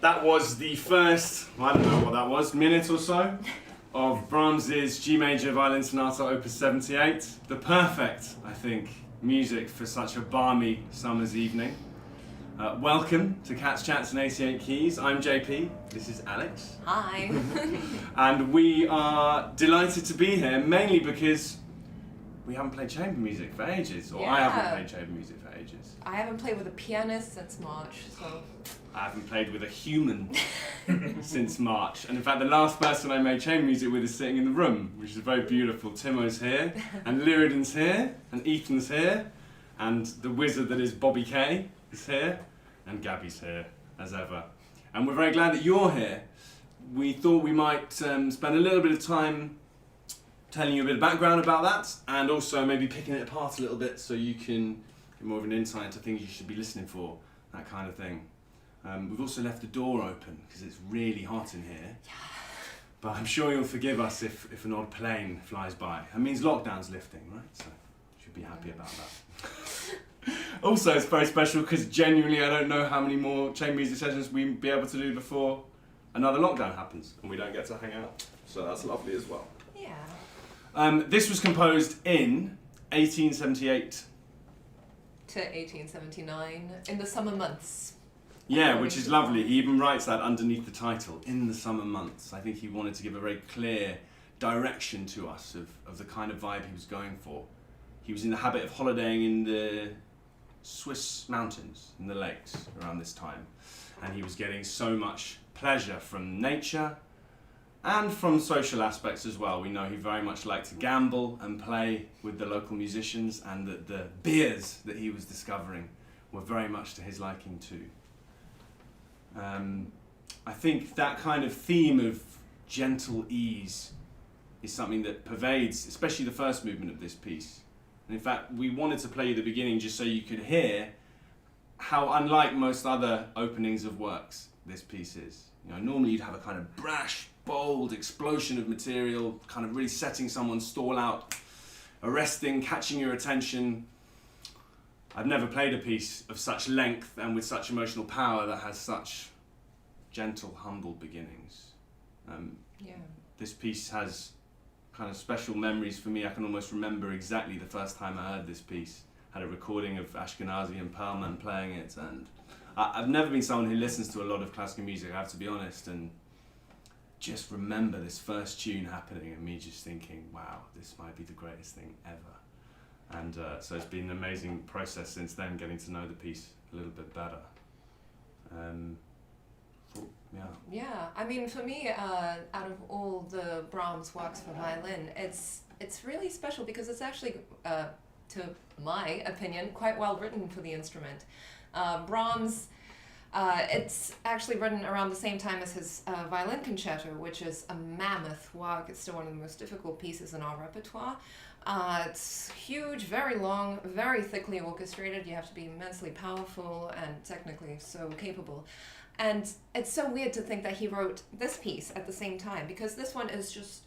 That was the first, I don't know what that was, minute or so of Brahms's G major Violin Sonata Op.78. The perfect, I think, music for such a balmy summer's evening. Welcome to Cat's Chats and 88 Keys. I'm JP, this is Alex. Hi. And we are delighted to be here, mainly because we haven't played chamber music for ages, or I haven't played chamber music for ages. I haven't played with a pianist since March, so... I haven't played with a human since March. And in fact, the last person I made chamber music with is sitting in the room, which is very beautiful. Timo's here, and Lyridan's here, and Ethan's here, and the wizard that is Bobby Kay is here, and Gabby's here, as ever. And we're very glad that you're here. We thought we might spend a little bit of time telling you a bit of background about that, and also maybe picking it apart a little bit so you can get more of an insight into things you should be listening for, that kind of thing. We've also left the door open because it's really hot in here. Yeah. But I'm sure you'll forgive us if an odd plane flies by. It means lockdown's lifting, right? So you should be happy about that. Also, it's very special because genuinely I don't know how many more chamber music sessions we'll be able to do before another lockdown happens and we don't get to hang out. So that's lovely as well. Yeah. This was composed in 1878. To 1879, in the summer months. Yeah, which is lovely. He even writes that underneath the title, in the summer months. I think he wanted to give a very clear direction to us of the kind of vibe he was going for. He was in the habit of holidaying in the Swiss mountains, in the lakes, around this time. And he was getting so much pleasure from nature and from social aspects as well. We know he very much liked to gamble and play with the local musicians, and that the beers that he was discovering were very much to his liking too. I think that kind of theme of gentle ease is something that pervades, especially the first movement of this piece. And in fact, we wanted to play you the beginning just so you could hear how unlike most other openings of works this piece is. You know, normally you'd have a kind of brash, bold explosion of material, kind of really setting someone's stall out, arresting, catching your attention. I've never played a piece of such length and with such emotional power that has such gentle, humble beginnings. This piece has kind of special memories for me. I can almost remember exactly the first time I heard this piece. I had a recording of Ashkenazi and Perlman playing it, and I've never been someone who listens to a lot of classical music, I have to be honest, and just remember this first tune happening and me just thinking, wow, this might be the greatest thing ever. And so it's been an amazing process since then, getting to know the piece a little bit better. Yeah, I mean, for me, out of all the Brahms works for violin, it's really special because it's actually, to my opinion, quite well written for the instrument. Brahms, it's actually written around the same time as his violin concerto, which is a mammoth work. It's still one of the most difficult pieces in our repertoire. It's huge, very long, very thickly orchestrated. You have to be immensely powerful and technically so capable. And it's so weird to think that he wrote this piece at the same time, because this one is just,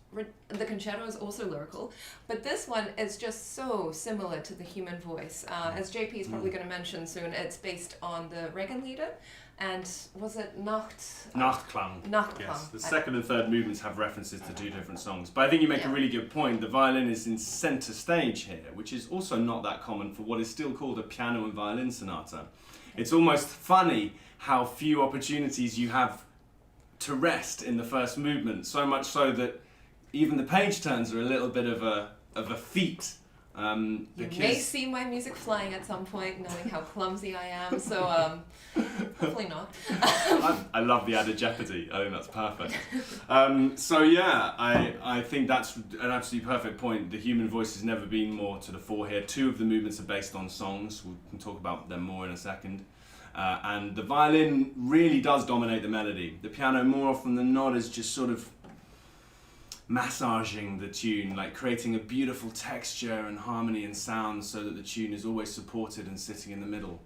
the concerto is also lyrical, but this one is just so similar to the human voice. As JP is probably going to mention soon, it's based on the Regenlieder, and was it Nachtklang. Nachtklang. Yes, the second and third movements have references to two different songs. But I think you make a really good point. The violin is in center stage here, which is also not that common for what is still called a piano and violin sonata. It's almost funny how few opportunities you have to rest in the first movement, so much so that even the page turns are a little bit of a feat. You may see my music flying at some point, knowing how clumsy I am, so hopefully not. I love the added jeopardy. I think that's perfect. So yeah, I think that's an absolutely perfect point. The human voice has never been more to the fore here. Two of the movements are based on songs. We can talk about them more in a second. And the violin really does dominate the melody. The piano, more often than not, is just sort of massaging the tune, like creating a beautiful texture and harmony and sound so that the tune is always supported and sitting in the middle.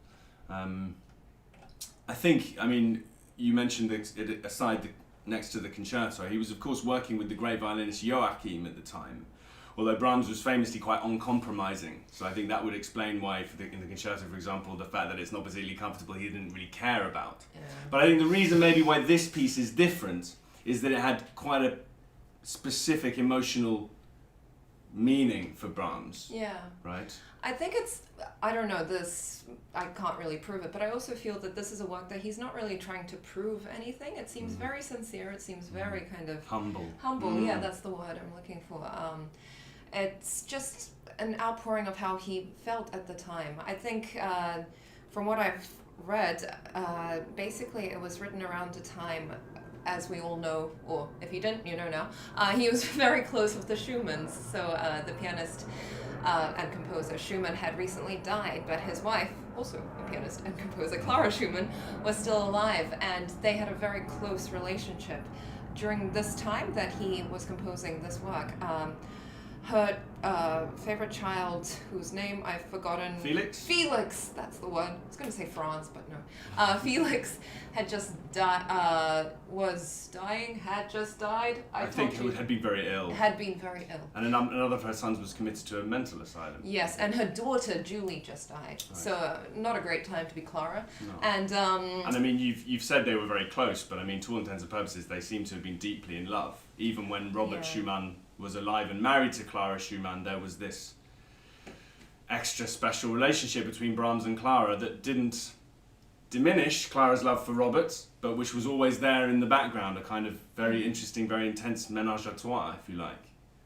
I think, I mean, you mentioned it aside next to the concerto, he was of course working with the great violinist Joachim at the time, Although Brahms was famously quite uncompromising, so I think that would explain why, in the concerto, for example, the fact that it's not particularly comfortable, he didn't really care about. Yeah. But I think the reason maybe why this piece is different is that it had quite a specific emotional meaning for Brahms. Yeah. Right? I think it's, I don't know, I can't really prove it, but I also feel that this is a work that he's not really trying to prove anything. It seems very sincere, it seems very kind of... Humble. Humble, yeah, that's the word I'm looking for. It's just an outpouring of how he felt at the time. I think, from what I've read, basically it was written around a time, as we all know, or if you didn't, you know now, he was very close with the Schumanns. So the pianist and composer Schumann had recently died, but his wife, also a pianist and composer, Clara Schumann, was still alive, and they had a very close relationship. During this time that he was composing this work, her favorite child, whose name I've forgotten... Felix? Felix, that's the one. I was going to say Franz, but no. Felix had just was dying, had just died. I think he had been very ill. Had been very ill. And another of her sons was committed to a mental asylum. Yes, and her daughter, Julie, just died. Right. So not a great time to be Clara. No. And I mean, you've said they were very close, but I mean, to all intents and purposes, they seem to have been deeply in love. Even when Robert Schumann was alive and married to Clara Schumann, there was this extra special relationship between Brahms and Clara that didn't diminish Clara's love for Robert, but which was always there in the background, a kind of very interesting, very intense ménage à trois, if you like.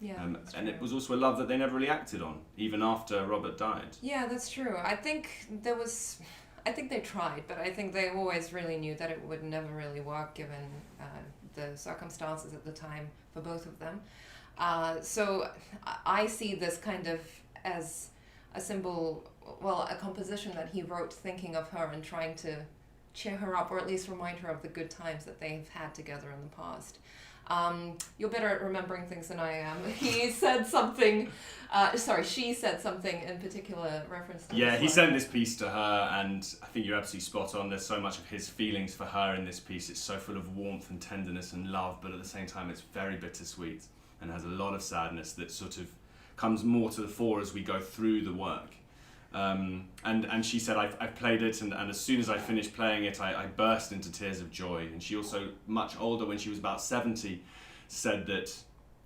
Yeah, and it was also a love that they never really acted on, even after Robert died. Yeah, that's true. I think they tried, but I think they always really knew that it would never really work given the circumstances at the time for both of them. So I see this kind of as a symbol, well, a composition that he wrote thinking of her and trying to cheer her up, or at least remind her of the good times that they've had together in the past. You're better at remembering things than I am. He said something, she said something in particular reference to he sent this piece to her, and I think you're absolutely spot on. There's so much of his feelings for her in this piece. It's so full of warmth and tenderness and love, but at the same time it's very bittersweet and has a lot of sadness that sort of comes more to the fore as we go through the work. And she said, I've played it, and as soon as I finished playing it, I burst into tears of joy. And she also, much older, when she was about 70, said that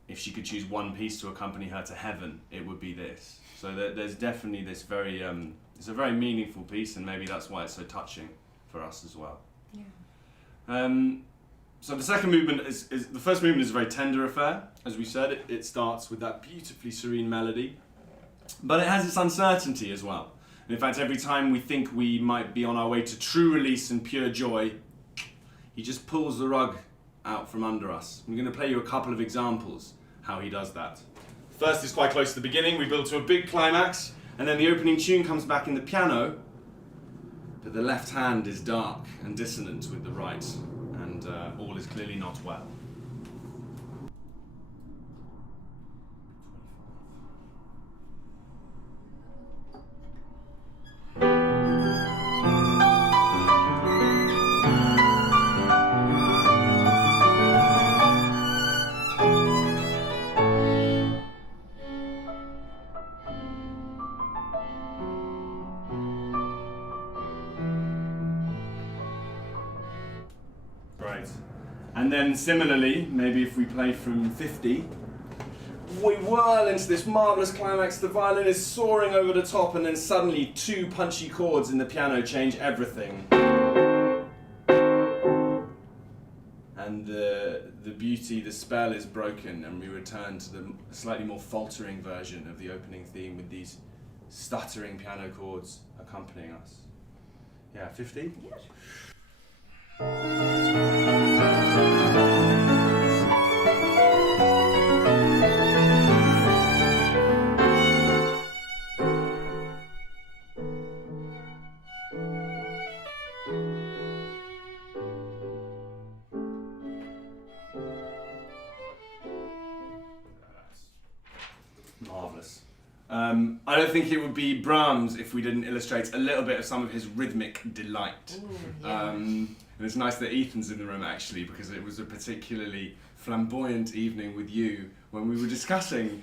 if she could choose one piece to accompany her to heaven, it would be this. So there's definitely this very, it's a very meaningful piece, and maybe that's why it's so touching for us as well. Yeah. So the second movement is the first movement is a very tender affair. As we said, it starts with that beautifully serene melody, but it has its uncertainty as well. And in fact, every time we think we might be on our way to true release and pure joy, he just pulls the rug out from under us. I'm going to play you a couple of examples how he does that. First is quite close to the beginning. We build to a big climax, and then the opening tune comes back in the piano, but the left hand is dark and dissonant with the right, and all is clearly not well. And then similarly, maybe if we play from 50, we whirl into this marvellous climax, the violin is soaring over the top, and then suddenly two punchy chords in the piano change everything. And the beauty, the spell is broken, and we return to the slightly more faltering version of the opening theme with these stuttering piano chords accompanying us. Yeah, 50? Yes. Marvellous. I don't think it would be Brahms if we didn't illustrate a little bit of some of his rhythmic delight. Ooh, yeah. And it's nice that Ethan's in the room actually, because it was a particularly flamboyant evening with you when we were discussing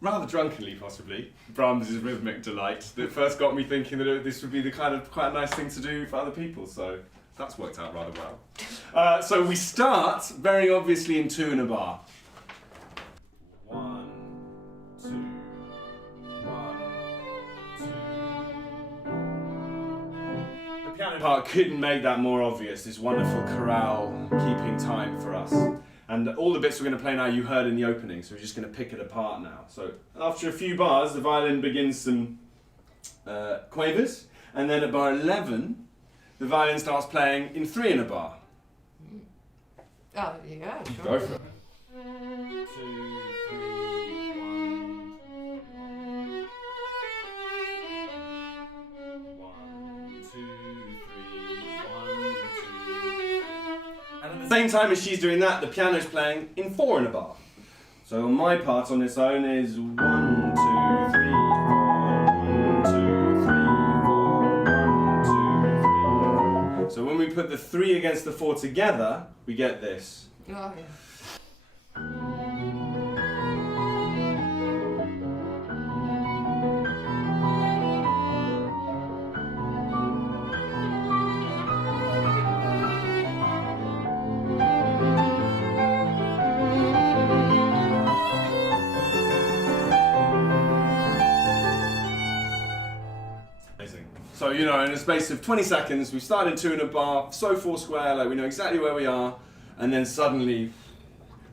rather drunkenly possibly, Brahms' rhythmic delight that first got me thinking that this would be the kind of quite a nice thing to do for other people, so that's worked out rather well. So we start very obviously in 2 in a bar. 1, 2, 1, 2. The piano part couldn't make that more obvious, this wonderful chorale keeping time for us. And all the bits we're going to play now you heard in the opening, so we're just going to pick it apart now. So after a few bars, the violin begins some quavers, and then at bar 11, the violin starts playing in 3 in a bar. Oh, yeah, sure. Go for it. 2, 3, 1. 1, 2, 3, 1, 2. And at the same time as she's doing that, the piano's playing in 4 in a bar. So my part on its own is 1, 2, 3, 4, 1, 2, 3, 4, 1, 2, 3, 4. So when we put the 3 against the 4 together, we get this. Oh, yeah. So, you know, in a space of 20 seconds, we start in 2 in a bar, so 4 square, like we know exactly where we are, and then suddenly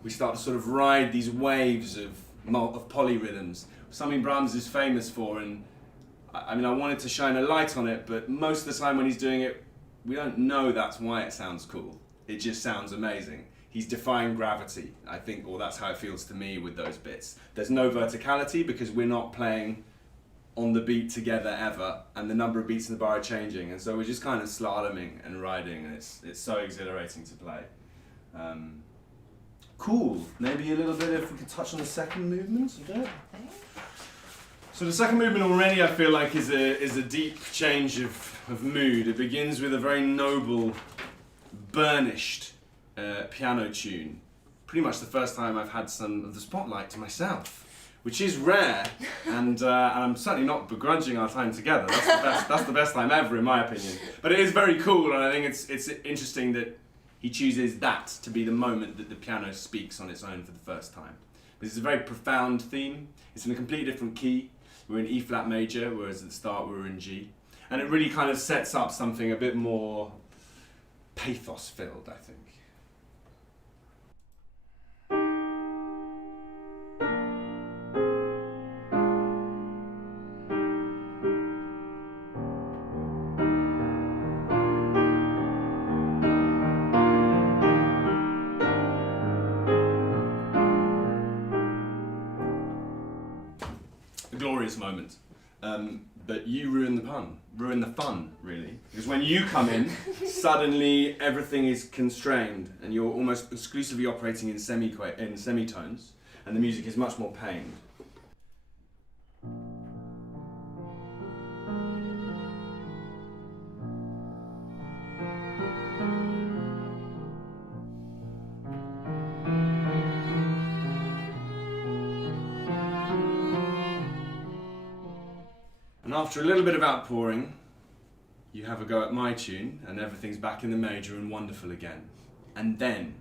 we start to sort of ride these waves of polyrhythms, something Brahms is famous for, and I mean, I wanted to shine a light on it, but most of the time when he's doing it, we don't know that's why it sounds cool. It just sounds amazing. He's defying gravity, I think, or that's how it feels to me with those bits. There's no verticality because we're not playing on the beat together ever, and the number of beats in the bar are changing, and so we're just kind of slaloming and riding, and it's so exhilarating to play. Cool. Maybe a little bit if we could touch on the second movement a bit. So the second movement already I feel like is a deep change of mood. It begins with a very noble, burnished piano tune. Pretty much the first time I've had some of the spotlight to myself, which is rare, and I'm certainly not begrudging our time together. That's the best time ever, in my opinion. But it is very cool, and I think it's interesting that he chooses that to be the moment that the piano speaks on its own for the first time. This is a very profound theme. It's in a completely different key. We're in E flat major, whereas at the start we were in G. And it really kind of sets up something a bit more pathos-filled, I think. Glorious moment, but you ruin the fun, really. Because when you come in, suddenly everything is constrained, and you're almost exclusively operating in semitones, and the music is much more pained. And after a little bit of outpouring, you have a go at my tune, and everything's back in the major and wonderful again. And then,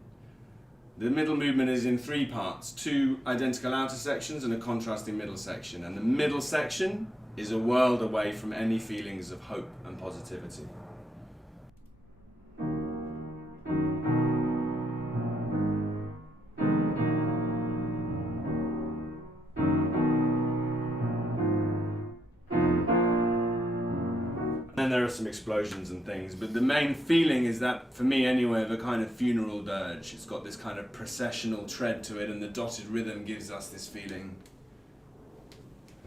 the middle movement is in 3 parts, 2 identical outer sections and a contrasting middle section. And the middle section is a world away from any feelings of hope and positivity. And there are some explosions and things, but the main feeling is that, for me anyway, of a kind of funeral dirge. It's got this kind of processional tread to it, and the dotted rhythm gives us this feeling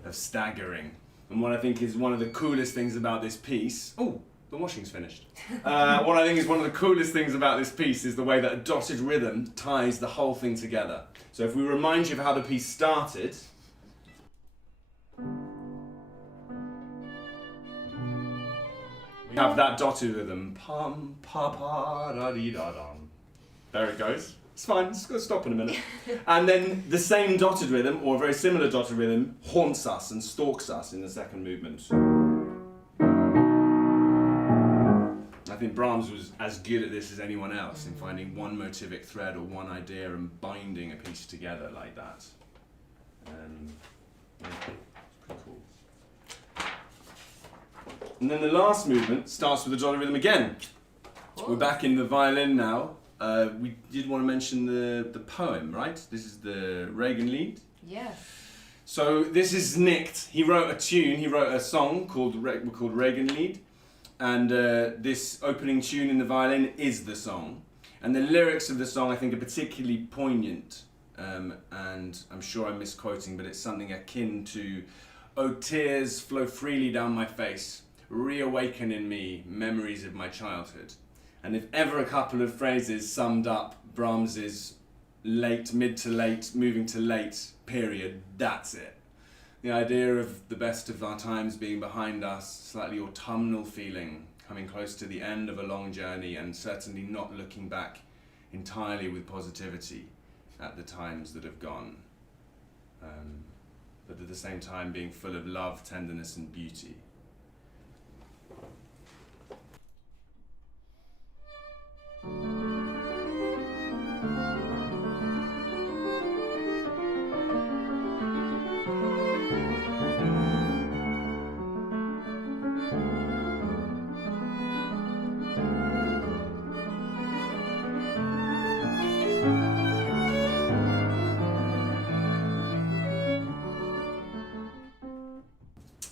of staggering. And what I think is one of the coolest things about this piece... Oh, the washing's finished. What I think is one of the coolest things about this piece is the way that a dotted rhythm ties the whole thing together. So if we remind you of how the piece started... have that dotted rhythm, pum, pa, pa, da, dee, da, dum. There it goes. It's fine, it's got to stop in a minute. And then the same dotted rhythm, or a very similar dotted rhythm, haunts us and stalks us in the second movement. I think Brahms was as good at this as anyone else in finding one motivic thread or one idea and binding a piece together like that. Yeah, it's pretty cool. And then the last movement starts with the dotted rhythm again. We're back in the violin now. We did want to mention the poem, right? This is the Regenlied. Yes. So this is Nicked. He wrote a tune, he wrote a song called Regenlied. And this opening tune in the violin is the song. And the lyrics of the song, I think, are particularly poignant. And I'm sure I'm misquoting, but it's something akin to, "Oh, tears flow freely down my face, reawaken in me memories of my childhood." And if ever a couple of phrases summed up Brahms's late, mid to late, moving to late period, that's it. The idea of the best of our times being behind us, slightly autumnal feeling, coming close to the end of a long journey, and certainly not looking back entirely with positivity at the times that have gone. But at the same time being full of love, tenderness and beauty.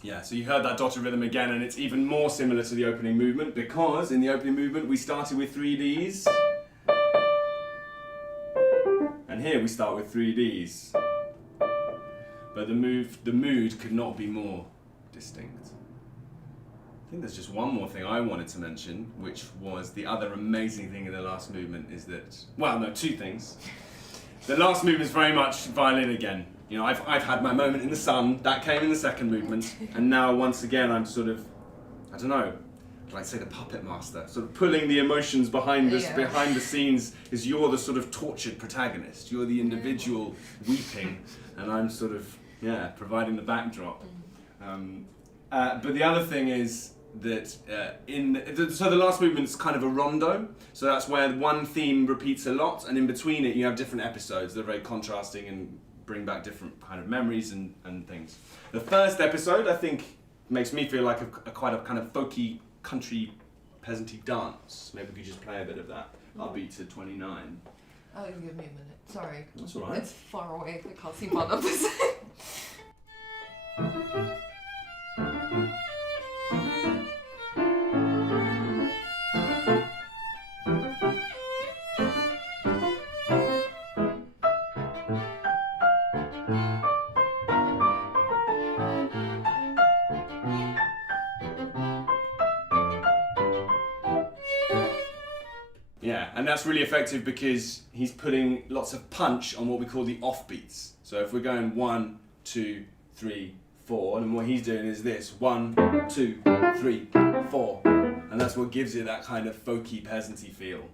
Yeah, so you heard that dotted rhythm again, and it's even more similar to the opening movement, because in the opening movement we started with 3Ds, and here we start with 3Ds. But the mood could not be more distinct. I think there's just one more thing I wanted to mention, which was the other amazing thing in the last movement is that, well, no, two things. The last movement is very much violin again. You know, I've had my moment in the sun, that came in the second movement, and now once again I'm sort of, I don't know, I'd like to say the puppet master, sort of pulling the emotions behind us, behind the scenes, is you're the sort of tortured protagonist, you're the individual weeping, and I'm sort of, providing the backdrop. But the other thing is that so the last movement's kind of a rondo, so that's where one theme repeats a lot, and in between it you have different episodes that are very contrasting and bring back different kind of memories and things. The first episode, I think, makes me feel like a quite a kind of folky, country, peasanty dance. Maybe we could just play a bit of that. I'll beat to 29. Oh, give me a minute. Sorry. That's all right. It's far away. I can't see one of this. And that's really effective because he's putting lots of punch on what we call the offbeats. So if we're going 1, 2, 3, 4, and what he's doing is this: 1, 2, 3, 4, and that's what gives it that kind of folky, peasanty feel.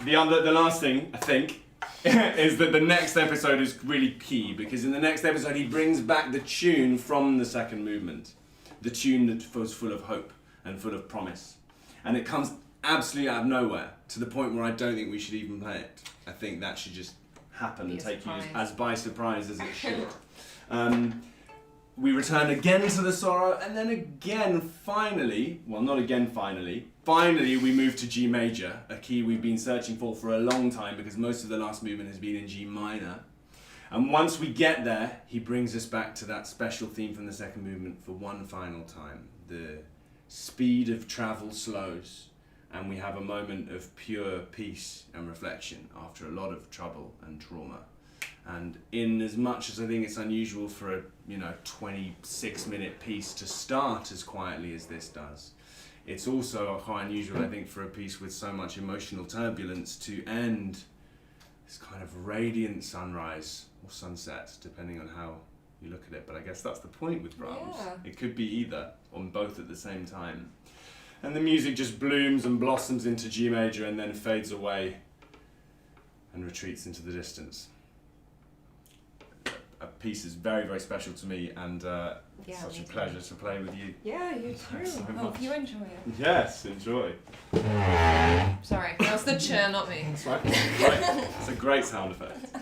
The last thing I think is that the next episode is really key, because in the next episode he brings back the tune from the second movement, the tune that was full of hope and full of promise, and it comes absolutely out of nowhere, to the point where I don't think we should even play it. I think that should just happen and take you as by surprise as it should. We return again to the sorrow, and then again, finally, well, not again finally we move to G major, a key we've been searching for a long time, because most of the last movement has been in G minor. And once we get there, he brings us back to that special theme from the second movement for one final time. The speed of travel slows, and we have a moment of pure peace and reflection after a lot of trouble and trauma. And in as much as I think it's unusual for a 26-minute piece to start as quietly as this does, it's also quite unusual, I think, for a piece with so much emotional turbulence to end this kind of radiant sunrise or sunset, depending on how you look at it. But I guess that's the point with Brahms. Yeah. It could be either, or both at the same time. And the music just blooms and blossoms into G major and then fades away and retreats into the distance. A piece is very, very special to me, and such a pleasure to play with you. Yeah, you too. So Hope much. you enjoy it. Yes, enjoy. Sorry, that was the chair, not me. That's right. Great. It's a great sound effect.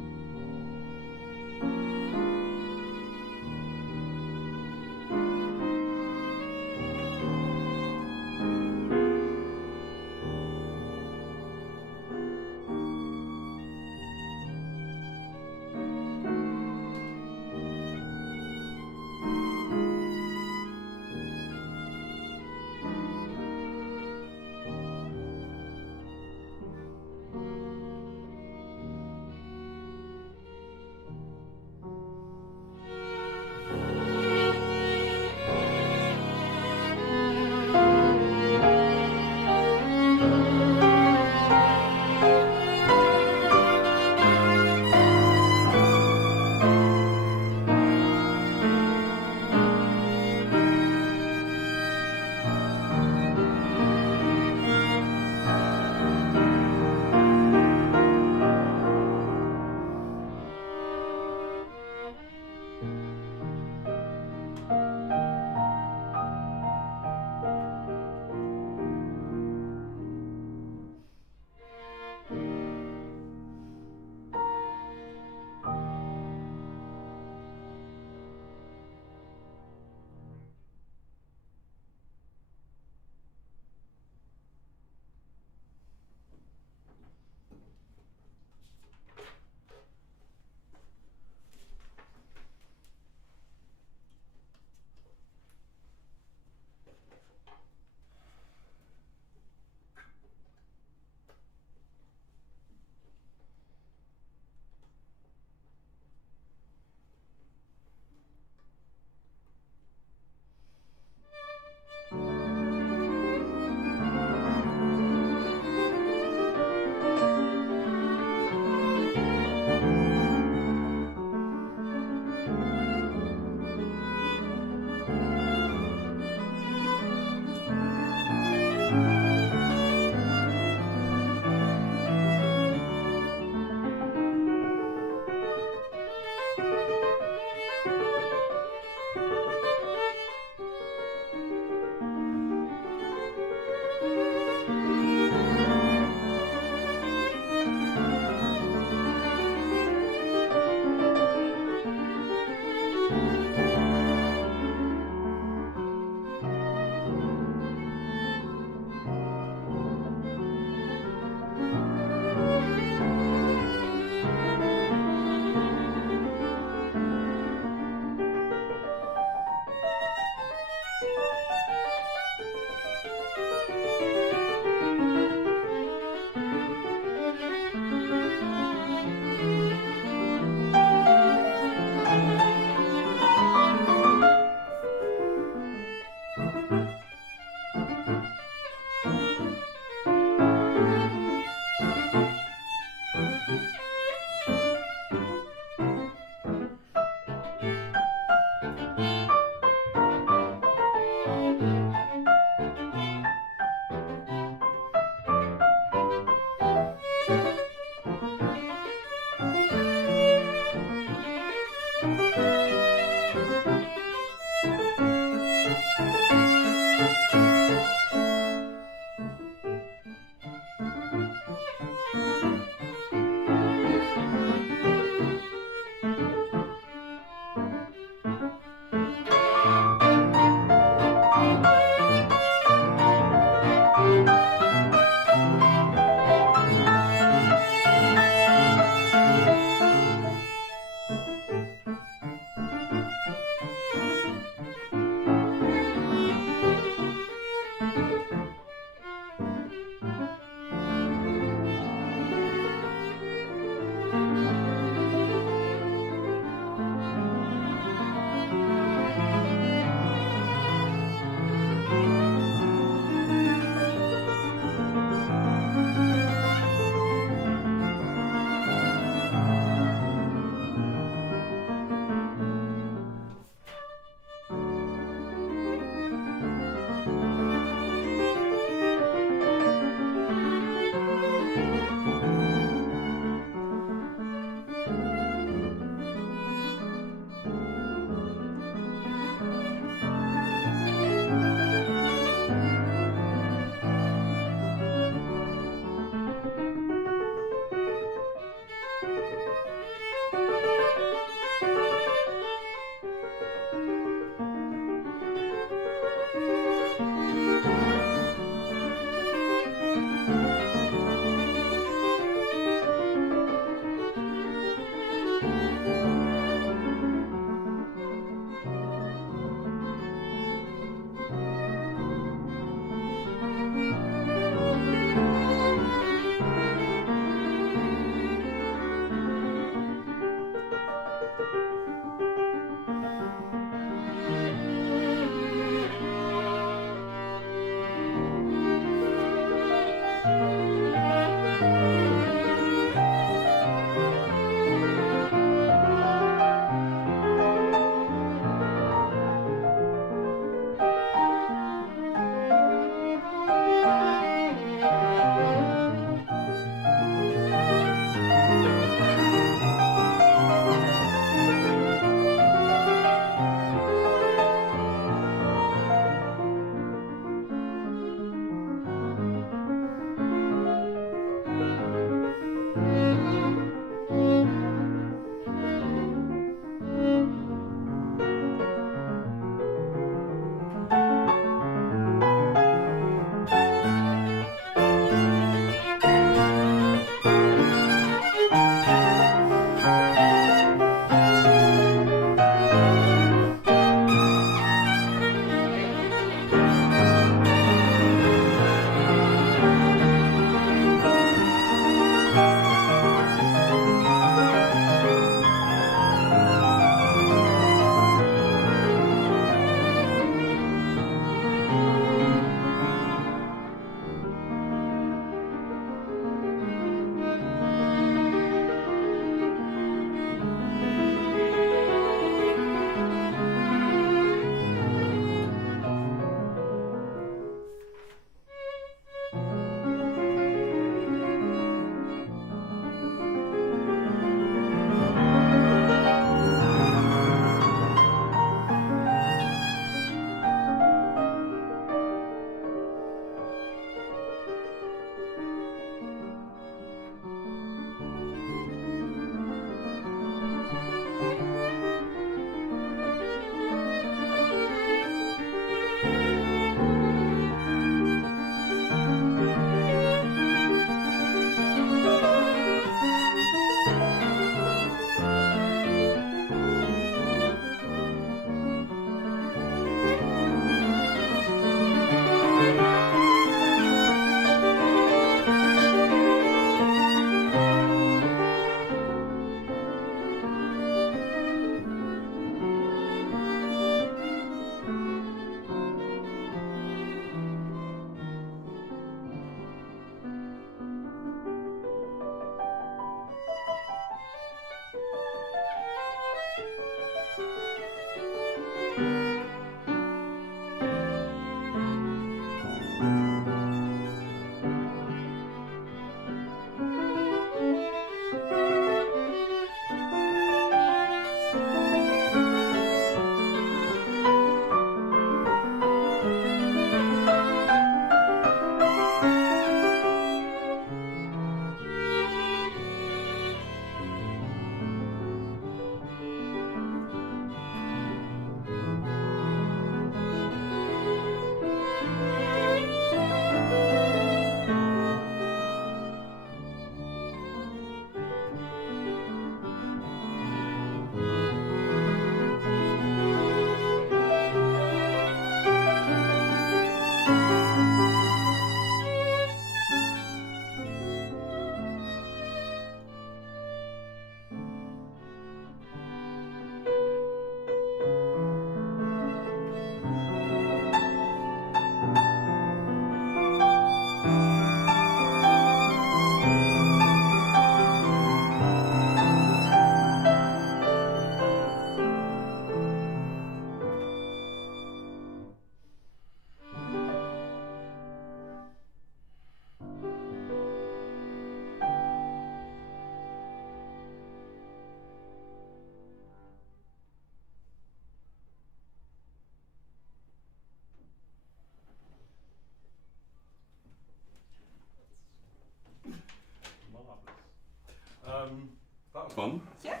on. Yeah.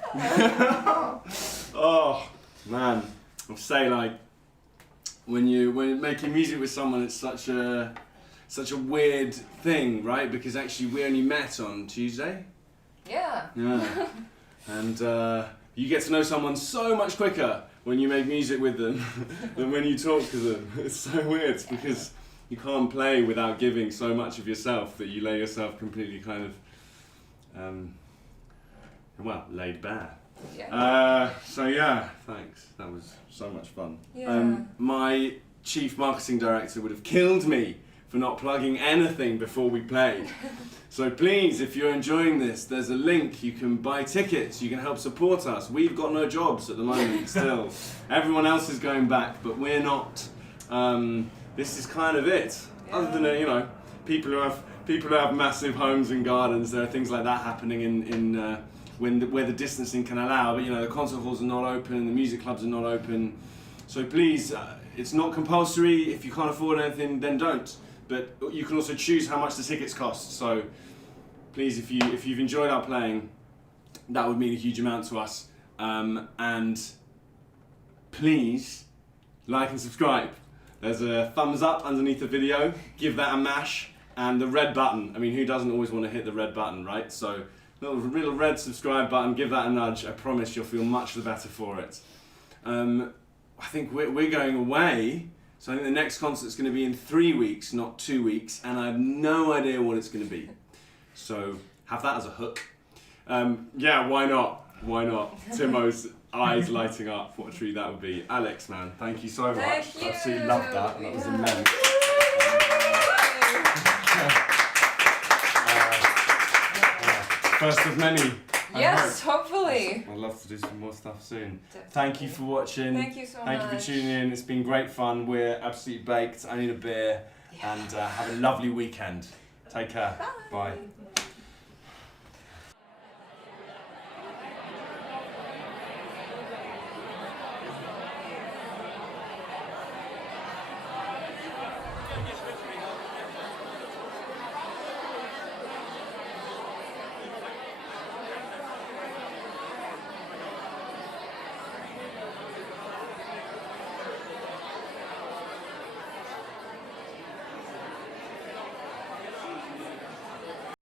Oh man, I'll say like when you're making music with someone, it's such a weird thing, right? Because actually we only met on Tuesday. Yeah. Yeah. And you get to know someone so much quicker when you make music with them than when you talk to them. It's so weird because you can't play without giving so much of yourself that you lay yourself completely kind of, laid bare. Yeah. So yeah, thanks. That was so much fun. Yeah. My chief marketing director would have killed me for not plugging anything before we played. So please, if you're enjoying this, there's a link. You can buy tickets. You can help support us. We've got no jobs at the moment still. Everyone else is going back, but we're not. This is kind of it. Yeah. Other than people who have massive homes and gardens, there are things like that happening in where the distancing can allow. But the concert halls are not open. The music clubs are not open. So please, it's not compulsory. If you can't afford anything, then don't. But you can also choose how much the tickets cost. So please, if you've enjoyed our playing, that would mean a huge amount to us. And please like and subscribe. There's a thumbs up underneath the video. Give that a mash. And the red button. I mean, who doesn't always want to hit the red button, right? So little red subscribe button. Give that a nudge. I promise you'll feel much the better for it. I think we're going away. So I think the next concert's going to be in 3 weeks, not 2 weeks, and I have no idea what it's going to be. So have that as a hook. Yeah, why not? Why not? Timo's eyes lighting up. What a treat that would be. Alex, man, thank you so much. Thank you. I absolutely loved that. That was immense. First of many. Yes, hopefully. I'd love to do some more stuff soon. Definitely. Thank you for watching. Thank you so much. Thank you for tuning in. It's been great fun. We're absolutely baked. I need a beer. Yeah. And have a lovely weekend. Take care. Bye. Bye.